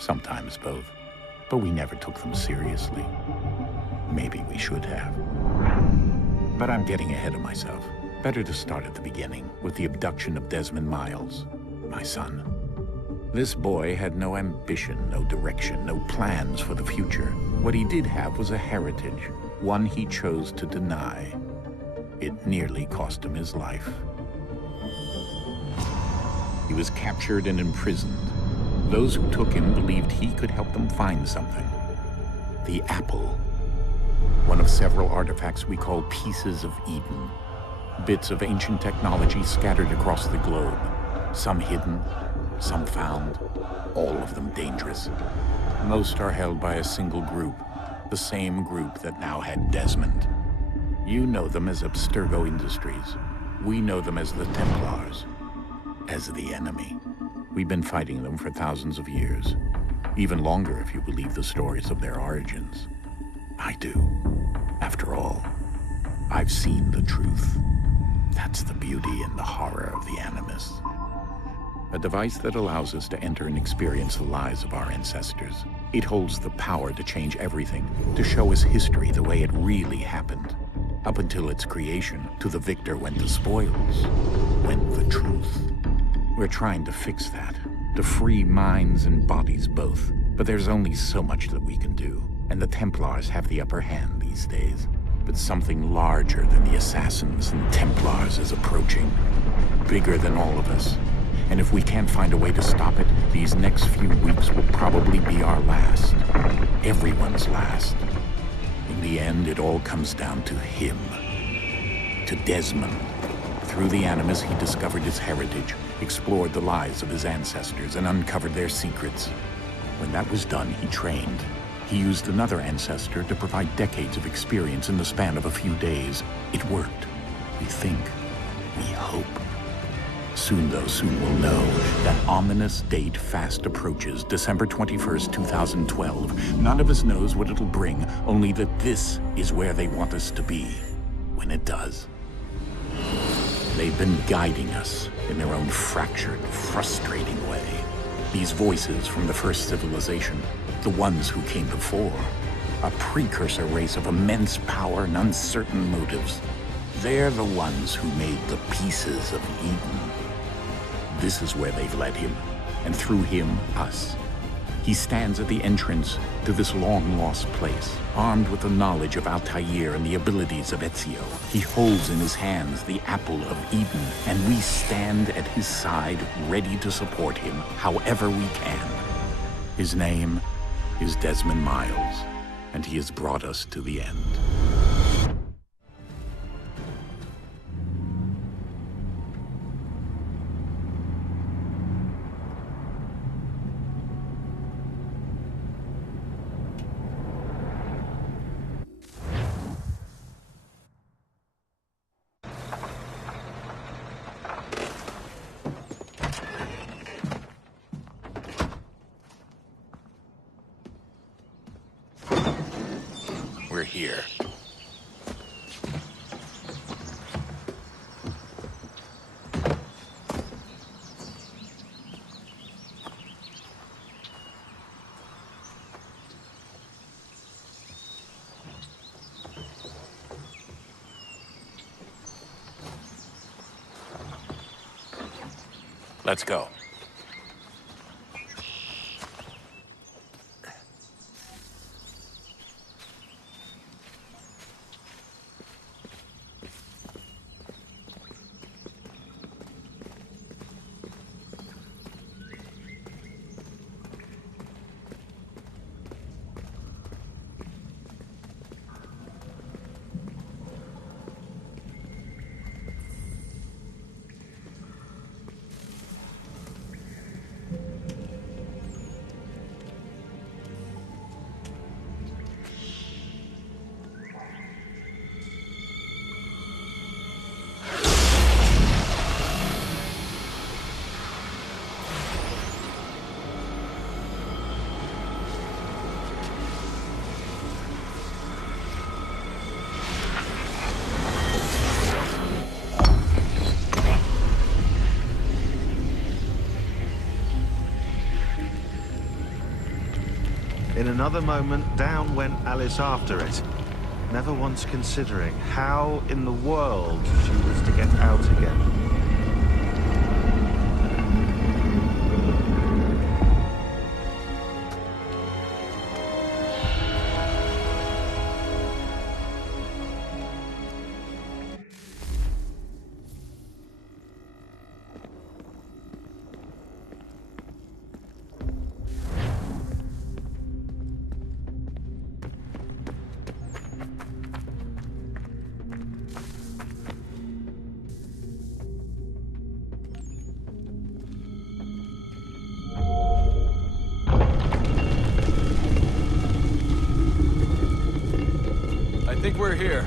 sometimes both. But we never took them seriously. Maybe we should have. But I'm getting ahead of myself. Better to start at the beginning, with the abduction of Desmond Miles, my son. This boy had no ambition, no direction, no plans for the future. What he did have was a heritage, one he chose to deny. It nearly cost him his life. He was captured and imprisoned. Those who took him believed he could help them find something. The apple. One of several artifacts we call Pieces of Eden. Bits of ancient technology scattered across the globe. Some hidden, some found, all of them dangerous. Most are held by a single group, the same group that now had Desmond. You know them as Abstergo Industries. We know them as the Templars, as the enemy. We've been fighting them for thousands of years, even longer if you believe the stories of their origins. I do. After all, I've seen the truth. That's the beauty and the horror of the Animus. A device that allows us to enter and experience the lives of our ancestors. It holds the power to change everything, to show us history the way it really happened. Up until its creation, to the victor went the spoils, went the truth. We're trying to fix that, to free minds and bodies both. But there's only so much that we can do, and the Templars have the upper hand these days. But something larger than the Assassins and Templars is approaching, bigger than all of us. And if we can't find a way to stop it, these next few weeks will probably be our last. Everyone's last. In the end, it all comes down to him. To Desmond. Through the Animus, he discovered his heritage, explored the lives of his ancestors, and uncovered their secrets. When that was done, he trained. He used another ancestor to provide decades of experience in the span of a few days. It worked. We think. We hope. Soon, though, soon we'll know. That ominous date fast approaches, December 21st, 2012. None of us knows what it'll bring, only that this is where they want us to be, when it does. They've been guiding us in their own fractured, frustrating way. These voices from the first civilization, the ones who came before, a precursor race of immense power and uncertain motives. They're the ones who made the Pieces of Eden. This is where they've led him, and through him, us. He stands at the entrance to this long-lost place, armed with the knowledge of Altair and the abilities of Ezio. He holds in his hands the Apple of Eden, and we stand at his side, ready to support him however we can. His name is Desmond Miles, and he has brought us to the end. We're here. Let's go. In another moment, down went Alice after it, never once considering how in the world she was to get out again. I think we're here.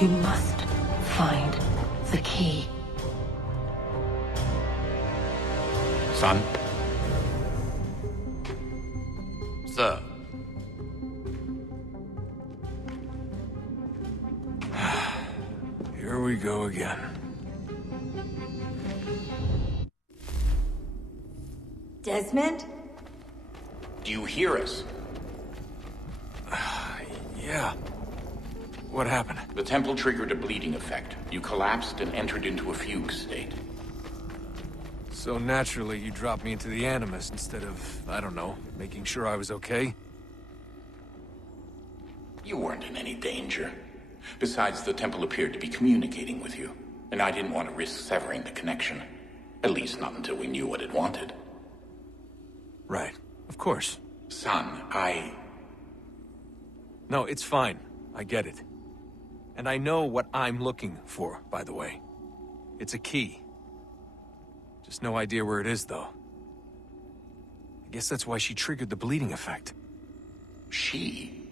You must find the key. Son? Sir. Here we go again. Desmond? Do you hear us? Yeah. What happened? The temple triggered a bleeding effect. You collapsed and entered into a fugue state. So naturally, you dropped me into the Animus instead of, I don't know, making sure I was okay? You weren't in any danger. Besides, the temple appeared to be communicating with you, and I didn't want to risk severing the connection. At least not until we knew what it wanted. Right. Of course. Son, No, it's fine. I get it. And I know what I'm looking for, by the way. It's a key. Just no idea where it is, though. I guess that's why she triggered the bleeding effect. She?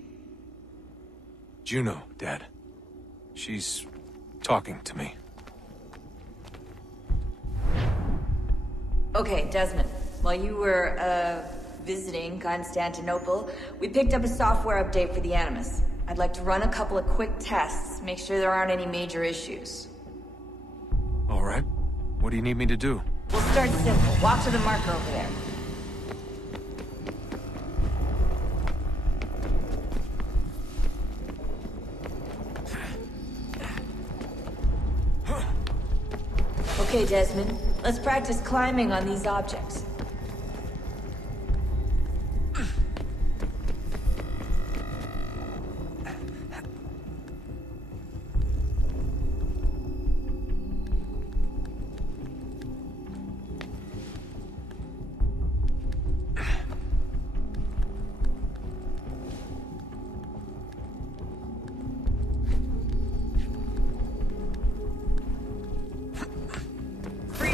Juno, Dad. She's talking to me. Okay, Desmond. While you were, visiting Constantinople, we picked up a software update for the Animus. I'd like to run a couple of quick tests, make sure there aren't any major issues. All right. What do you need me to do? We'll start simple. Walk to the marker over there. Okay, Desmond. Let's practice climbing on these objects.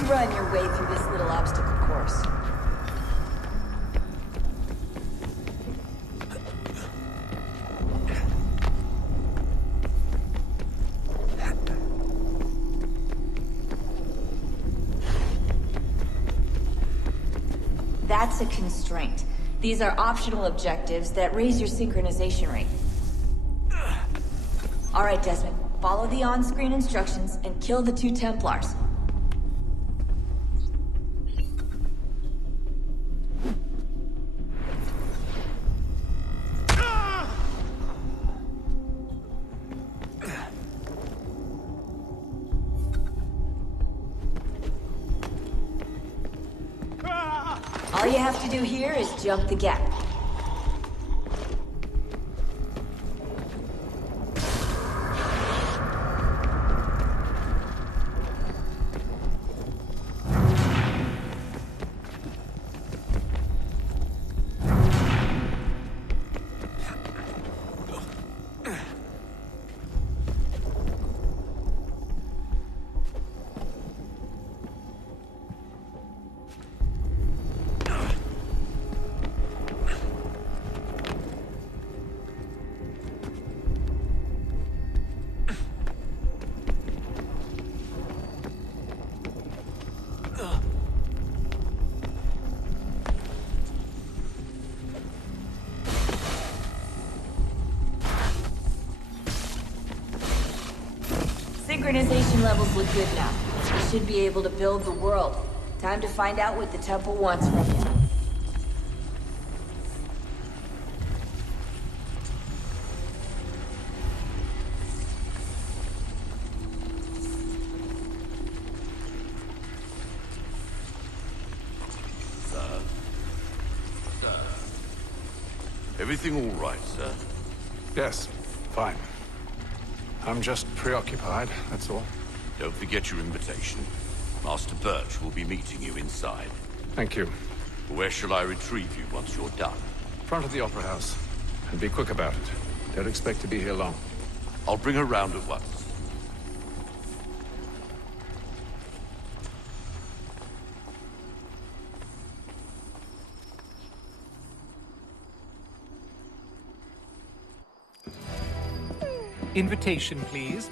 Run your way through this little obstacle course. That's a constraint. These are optional objectives that raise your synchronization rate. Alright, Desmond. Follow the on-screen instructions and kill the 2 Templars. All you have to do here is jump the gap. Synchronization levels look good now. You should be able to build the world. Time to find out what the temple wants from you. Everything all right, sir? Yes, fine. I'm just preoccupied, that's all. Don't forget your invitation. Master Birch will be meeting you inside. Thank you. Where shall I retrieve you once you're done? Front of the Opera House. And be quick about it. Don't expect to be here long. I'll bring her round at once. Invitation, please.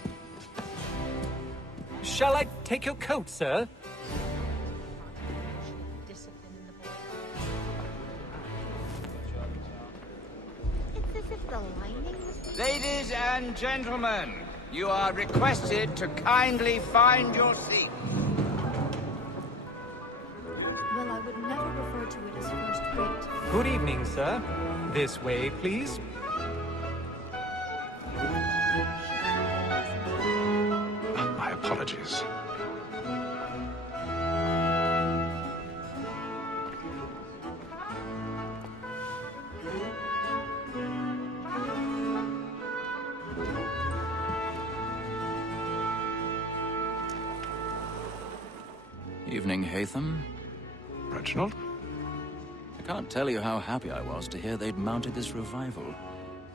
Shall I take your coat, sir? Ladies and gentlemen, you are requested to kindly find your seat. Well, I would never refer to it as first rate. Good evening, sir. This way, please. My apologies. Evening, Haytham. Reginald? I can't tell you how happy I was to hear they'd mounted this revival.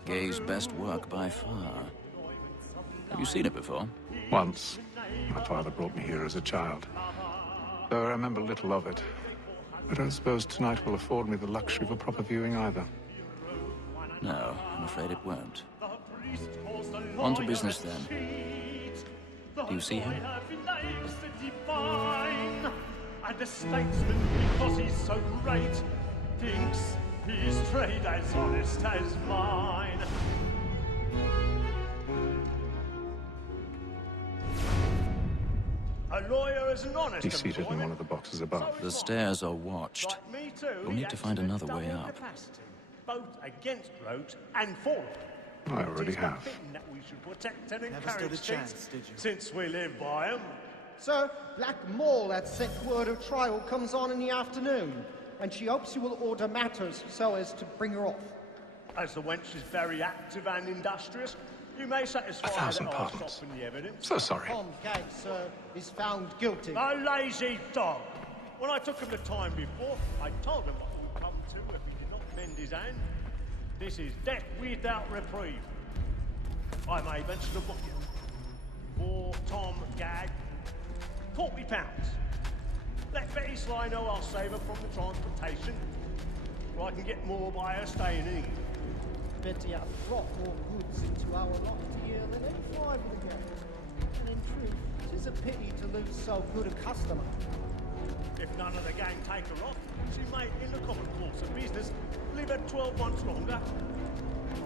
Gay's best work by far. Have you seen it before? Once. My father brought me here as a child. Though I remember little of it. I don't suppose tonight will afford me the luxury of a proper viewing either. No, I'm afraid it won't. On to business then. Do you see him? And the statesman, because he's so great, thinks his trade as honest as mine. A lawyer is an honest. He's seated in one of the boxes above. The stairs are watched. Like me too, We'll need to find another way up. Capacity, both against rogues and for them. I already have. That we should protect and Never stood a encourage chance, things, did you? since we live by them. Sir, Black Maul had sent word her trial comes on in the afternoon, and she hopes you will order matters so as to bring her off. As the wench is very active and industrious, you may satisfy 1,000 that I'll pardons. soften the evidence. So sorry. Tom Gag, sir, is found guilty. A lazy dog! When I took him the time before, I told him what would come to if he did not mend his hand. This is death without reprieve. I may mention a bucket. For Tom Gag, £40. Let Betty Sly know I'll save her from the transportation, or I can get more by her staying in. Betty hath brought more goods into our loft here than any five of the gang. And in truth, it is a pity to lose so good a customer. If none of the gang take her off, She might, in the common course of business, live at 12 months longer.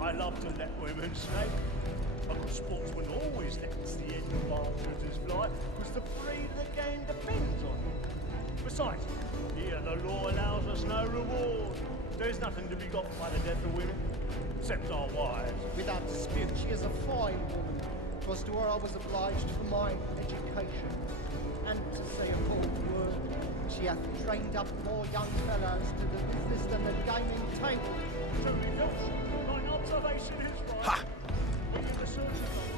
I love to let women stay. A good sportsman always lets the end bastards fly, because the breed of the game depends on it. Besides, here the law allows us no reward. There's nothing to be got by the death of women, except our wives. Without dispute, she is a fine woman. 'Twas to her I was obliged for my education. And to say a cold word, she hath trained up more young fellows to the business than the gaming table. Truly does. Thine observation is right. Ha! Begin the search of them.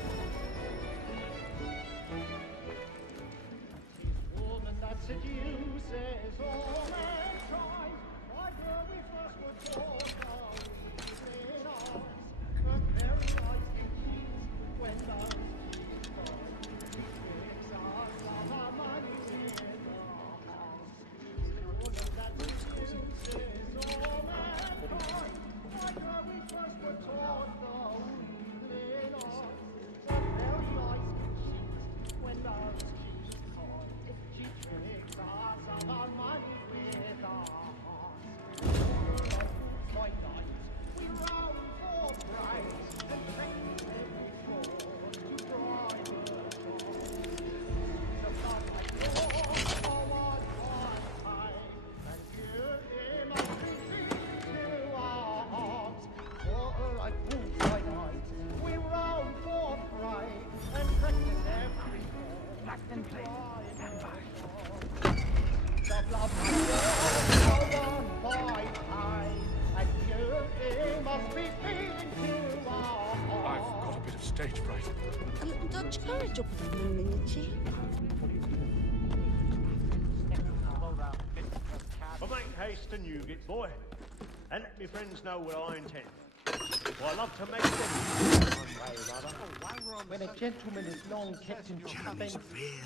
Woman that seduces all mankind, why were we first were taught our weakling eyes? Her very eyes can cheat when those cheats fall. Tricks are of our money with our hearts. Woman that seduces all mankind, why were we first were taught our weakling eyes? Her very eyes can cheat when those cheats fall. She tricks us of our money with our hearts. My night, we round for bright and train every floor to drive her door. The blood like yours for one time, and you must retreat to our arms. For her I pull by night, we round for pride and practice every form. The blood like yours for one time, and you must retreat to our arms. I've got a bit of stage fright. Dlaczego powinny ci? But make haste to Newgate, boy, and let me friends know what I intend. For I love to make them one way or other. When a gentleman is long kept in suspense,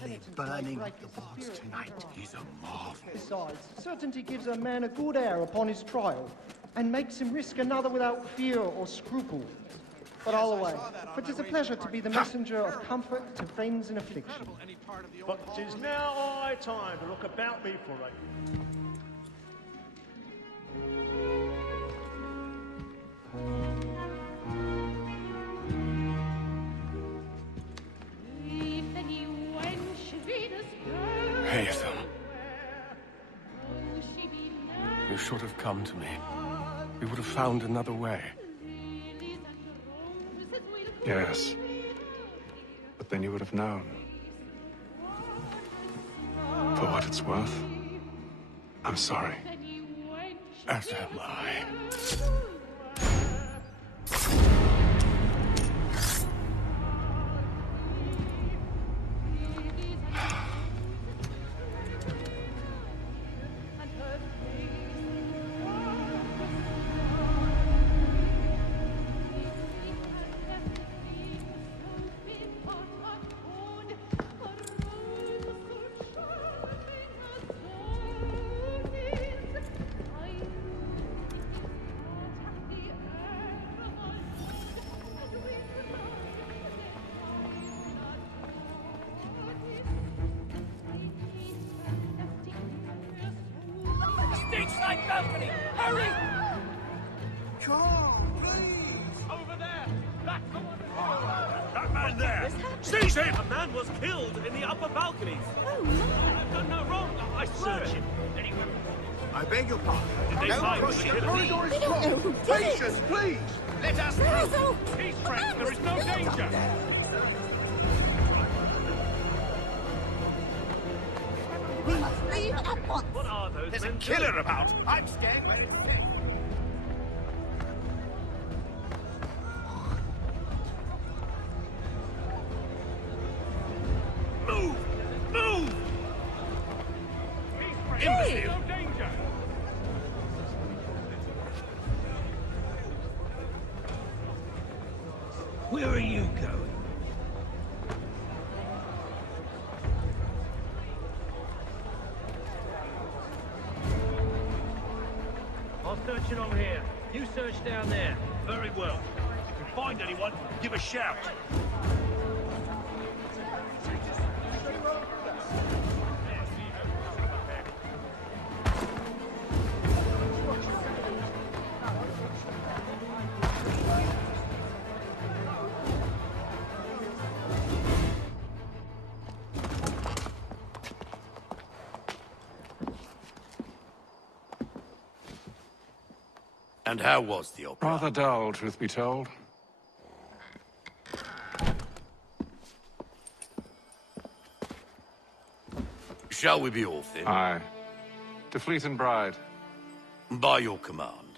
really burning up the boards tonight. He's a marvel. Besides, certainty gives a man a good air upon his trial, and makes him risk another without fear or scruple. But all away, for 'tis a pleasure to be the messenger of comfort to friends in affliction. But 'tis now high time to look about me for a... Haytham. You should have come to me. We would have found another way. Yes. But then you would have known. For what it's worth, I'm sorry. As am I. Stage-side balcony! Hurry! Carl, please! Over there! That's the one! That man there! Seize him! A man was killed in the upper balconies. Oh, my. I've done no wrong. I searched him. Anyway. I beg your pardon. Did they find the killer? corridor We don't know who did it. Patience, please! Let us Basil! Peace, friends. There is no danger. We must leave at once. What are those There's a men killer doing? about. I'm staying where it's safe. Move! Move! Hey! No danger. Where are you going? I'll search it on here. You search down there. Very well. If you find anyone, give a shout. And how was the opera? Rather dull, truth be told. Shall we be off then? Aye. To Fleet and Bride. By your command.